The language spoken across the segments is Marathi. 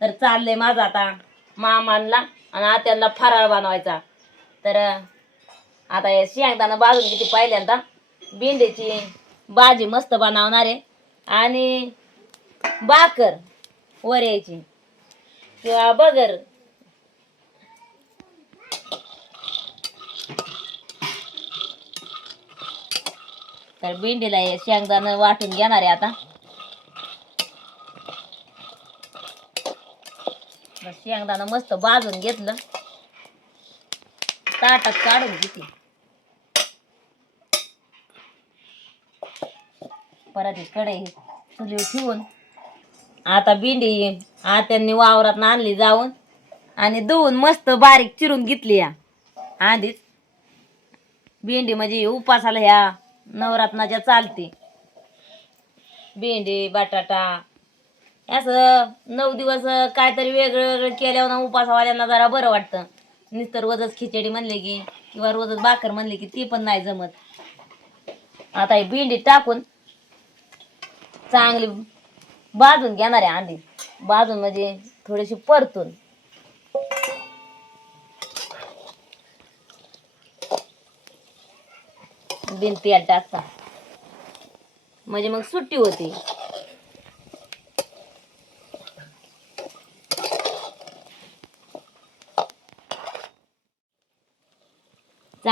तर चाललंय माझं आता मामांना आणि आत्यांना फराळ बनवायचा. तर आता हे शेंगदाणं बाजून किती पहिल्यांदा. भेंडीची भाजी मस्त बनवणार आहे. आणि भाकर वऱ्याची किंवा बगर. तर भेंडीला हे शेंगदाणं वाटून घेणार आहे आता. शेंगदाणा मस्त भाजून घेतलं. ताटात काढून घेते परत ही चुलीवर ठेवून. आता भेंडी आत्यांनी वावरात आणली जाऊन आणि धुवून मस्त बारीक चिरून घेतली या. आधीच. भेंडी म्हणजे उपासाला ह्या नवरात्नाच्या चालते. भेंडी बटाटा असं नऊ दिवस काहीतरी वेगळं वेगळं केल्यावर ना उपासवाल्यांना जरा बरं वाटतं. निस्तर रोजच खिचडी म्हणले की किंवा रोजच भाकर म्हणले की ती पण नाही जमत. आता ही भेंडी टाकून चांगली भाजून घेणार आहे आधी भाजून म्हणजे थोडीशी परतून. बिन तेल टाकता. म्हणजे मग सुट्टी होती.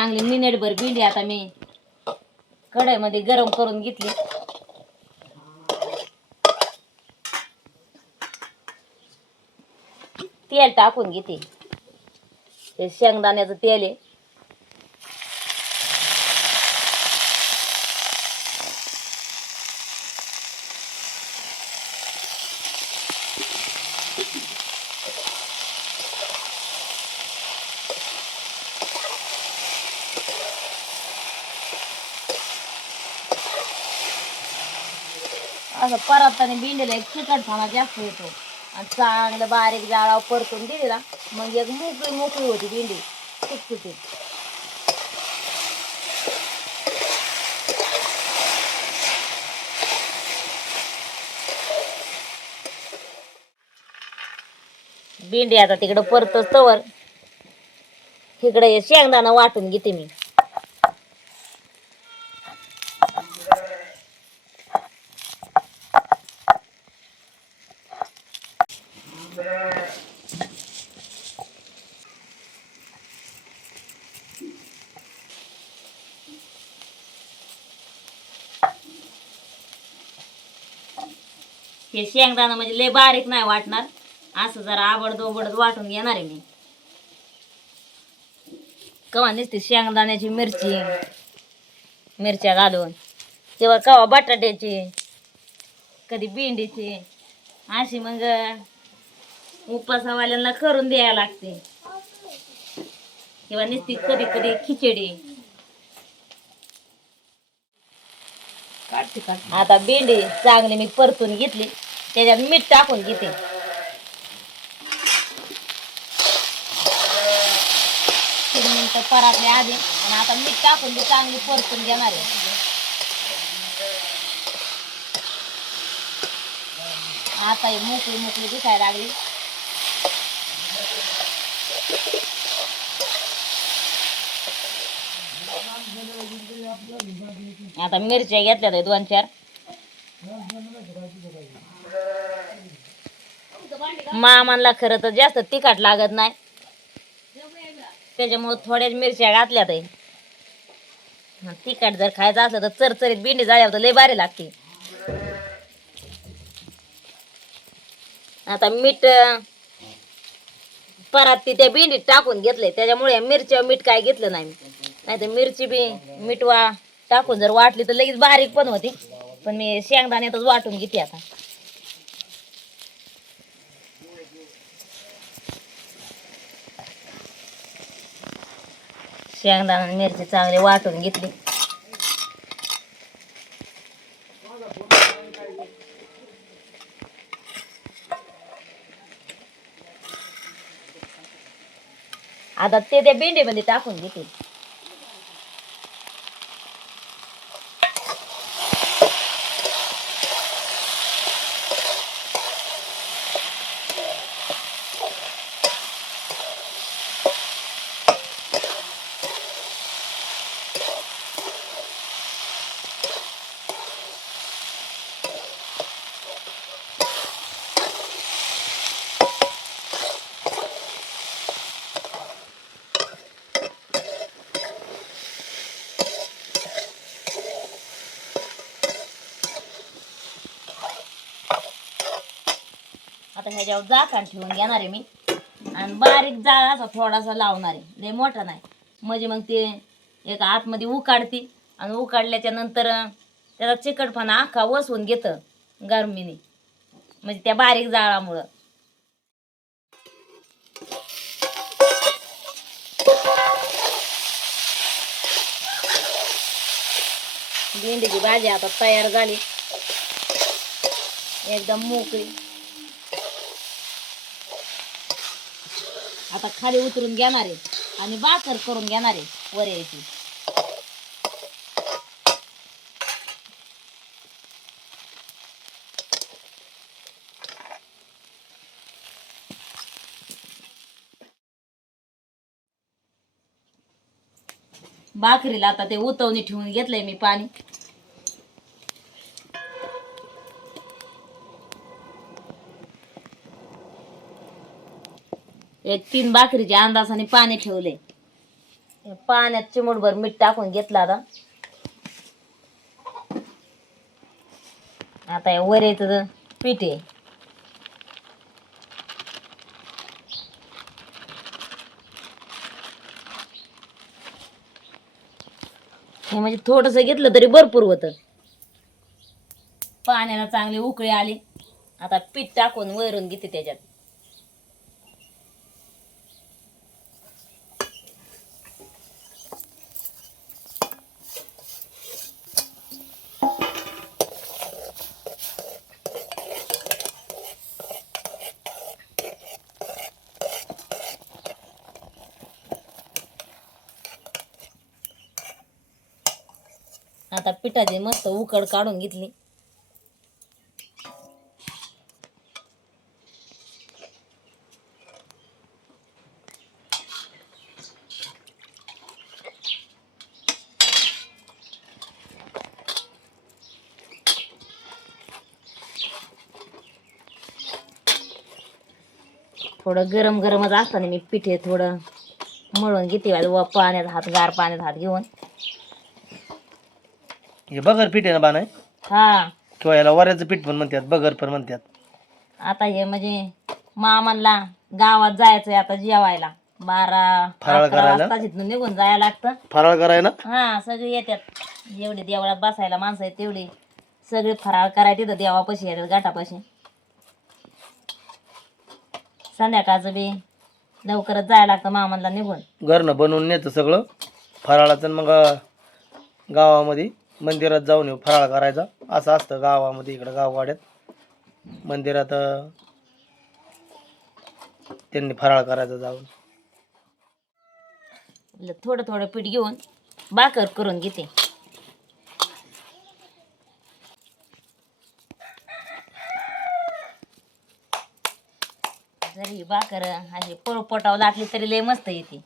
चांगली मिनिटभर भेंडी आता मी कढईमध्ये गरम करून घेतली. तेल टाकून घेते. ते शेंगदाण्याचं तेल आहे. असं परतताना बिंडीला एक चिकटपणा जास्त येतो. आणि चांगलं बारीक जाळावर परतून दिली ना मग एक मोकळी मोकळी होती भेंडी सुटसुटीत भेंडी आता तिकडं परतच तवर. इकडे शेंगदाणा वाटून घेते मी. हे शेंगदाणा म्हणजे लय बारीक नाही वाटणार. असं जरा आबडदोबडच वाटून घेणार आहे मी. कवा नसते शेंगदाण्याची मिरची मिरच्या घालून. तेव्हा कवा बटाट्याची कधी भेंडीची. अशी मग उपासावाल्यांना करून द्यायला लागते. किंवा नुसती कधी कधी खिचडी. आता भेंडी चांगली मी परतून घेतली. त्याच्यात मीठ टाकून घेते. तीन मिनिटं परातले आधी आणि आता मीठ टाकून ते चांगली परतून घेणार आहे. आता ही मोकळी मोकळी दिसायला लागली. आता मिरच्या घेतल्या दोन चार. मामांना खरं तर जास्त तिखट लागत नाही. त्याच्यामुळे थोड्याच मिरच्या घातल्या ताई तिखट जर खायचं असलं तर चरचरीत भेंडी झाल्यावर तर लय भारी लागते. आता मीठ परत ती त्या भेंडीत टाकून घेतलंय. त्याच्यामुळे मिरच्या मीठ काय घेतलं नाही मी. नाही तर मिरची बी मीठ वा टाकून जर वाटली तर लगेच बारीक पण होती. पण मी शेंगदाण्यातच वाटून घेते आता. शेंगदाणा आणि मिरची चांगली वाटून घेतली. आता ते त्या भेंडीमध्ये टाकून आता ह्याच्यावर झाकण ठेवून घेणार आहे मी. आणि बारीक जाळ असा थोडासा लावणार आहे. लय मोठा नाही. म्हणजे मग ते एक आतमध्ये उकाडते. आणि उकाडल्याच्या नंतर त्याचा चिकटपणा अख्खा वसवून घेतं गरमीने. म्हणजे त्या बारीक जाळामुळं. भेंडीची भाजी आता तयार झाली. एकदम मोकळी. आता खाली उतरून घेणार आहे. आणि बाकर करून घेणार आहे. वर यायची भाकरीला आता ते उतवणी ठेवून घेतलंय मी पाणी. एक तीन भाकरीच्या अंदाजाने पाणी ठेवले. पाण्यात चिमूटभर मीठ टाकून घेतला आता. आता हे वरेचं पीठ आहे. हे म्हणजे थोडस घेतलं तरी भरपूर होतं. पाण्याला चांगली उकळी आली. आता पीठ टाकून वरून घेते त्याच्यात. आता पिठाची मस्त उकड काढून घेतली. थोडं गरम गरमच असताना मी पिठे थोडं मळून घेते व पाण्यात हात गार पाण्यात हात घेऊन. हे बगर पीठ आहे ना आहे? हा. किंवा याला वऱ्याचं पीठ पण म्हणतात बगर पण म्हणतात. आता हे म्हणजे मामांना गावात जायचंय आता जेवायला. बारा फराळ अकरा करायला? वाजता तिथून निघून जायला लागतं. फराळ करायला? हा सगळे येतात. जेवढे देवळात बसायला माणसं आहेत तेवढे. सगळे फराळ करायला तिथं देवापाशी येतात गाठापाशी संध्याकाळचं बी लवकरच जायला लागतं मामांना निघून. घरनं बनवून नेतं सगळं. फराळाचं आणि मग गावामध्ये. मंदिरात जाऊन येऊ फराळ करायचा. असं असतं गावामध्ये इकडं गाववाड्यात मंदिरात त्यांनी फराळ करायचा जाऊन. ल- थोडं थोडं पीठ घेऊन भाकर करून घेते. जरी ही भाकर अशी पोळ पोटावर लाटली तरी लय मस्त येते.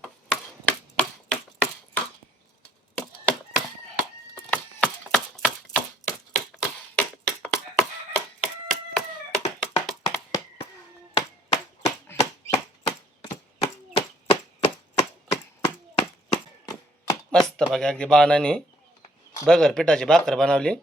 मस्त बघा अगदी बाणाने. बगर पिठाची भाकर बनवली.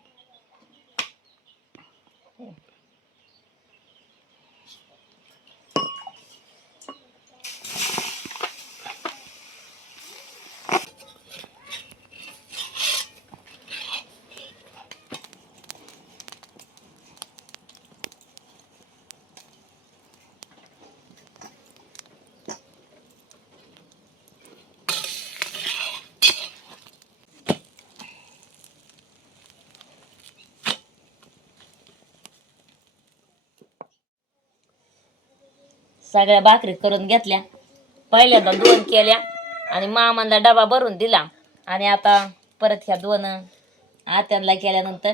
सगळ्या भाकरी करून घेतल्या. पहिल्यांदा दोन केल्या आणि मामांना डबा भरून दिला. आणि आता परत ह्या दोन आत्यांना केल्यानंतर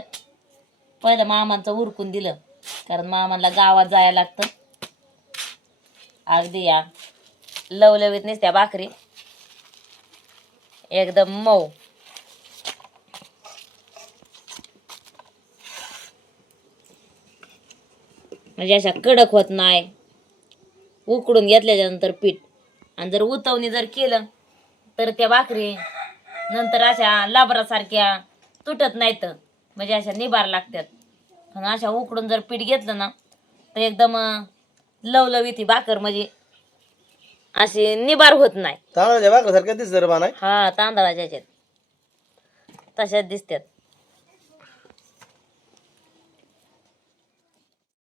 पहिलं मामांचं उरकून दिलं. कारण मामांना गावात जायला लागतं. अगदी या लवलवीत नसत्या भाकरी. एकदम मऊ. म्हणजे अशा कडक होत नाही. उकडून घेतल्याच्यानंतर पीठ. आणि जर उतवणी जर केलं तर त्या भाकरी नंतर अशा लाबरासारख्या तुटत नाहीत. म्हणजे अशा निबार लागतात. पण अशा उकडून जर पीठ घेतलं ना तर एकदम लवलवी ती भाकर म्हणजे अशी निबार होत नाही. तांदळाच्या भाकरीसारख्या दिसतं हा तांदळाच्या ह्याच्यात तशाच दिसतात.